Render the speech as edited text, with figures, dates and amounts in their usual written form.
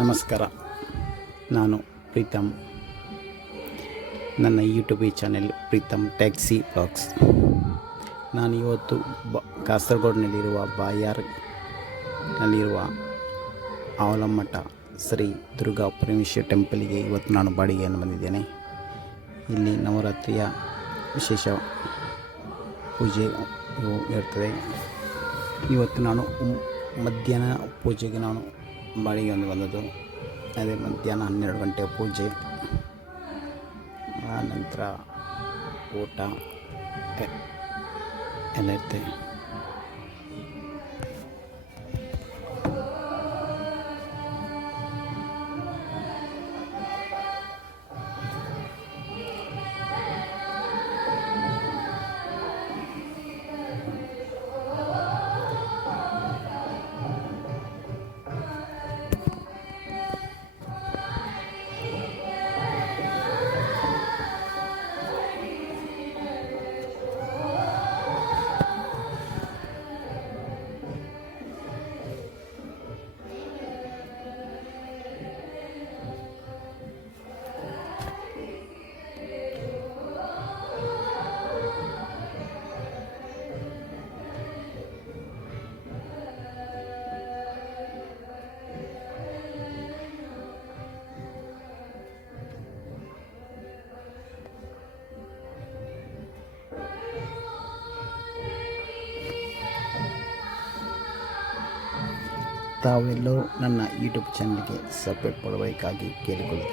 ನಮಸ್ಕಾರ. ನಾನು ಪ್ರೀತಮ್. ನನ್ನ YouTube channel Preetam taxi blogs. ನಾನು ಇವತ್ತು ಕಾಸರಗೋಡಿನಲ್ಲಿರುವ ಬಾಯಾರ್ನಲ್ಲಿರುವ ಅವಲಮಠ ಶ್ರೀ ದುರ್ಗಾಪರಮೇಶ್ವರಿ ಟೆಂಪಲ್ಗೆ ಇವತ್ತು ನಾನು ಬಾಡಿಗೆಯನ್ನು ಬಂದಿದ್ದೇನೆ. ಇಲ್ಲಿ ನವರಾತ್ರಿಯ ವಿಶೇಷ ಪೂಜೆ ಇರ್ತದೆ. ಇವತ್ತು ನಾನು ಮಧ್ಯಾಹ್ನ ಪೂಜೆಗೆ ನಾನು ಬಾಡಿಗೆಯನ್ನು ಬಂದದ್ದು. ಅದೇ ಮಧ್ಯಾಹ್ನ 12 ಗಂಟೆಯ ಪೂಜೆ, ಆ ನಂತರ ಊಟ ಎಲ್ಲ ಇರ್ತದೆ. ತಾವೆಲ್ಲರೂ ನನ್ನ ಯೂಟ್ಯೂಬ್ ಚಾನಲ್ಗೆ ಸಬ್ಸ್ಕ್ರೈಬ್ ಮಾಡಬೇಕಾಗಿ ಕೇಳಿಕೊಳ್ಳುತ್ತೇನೆ.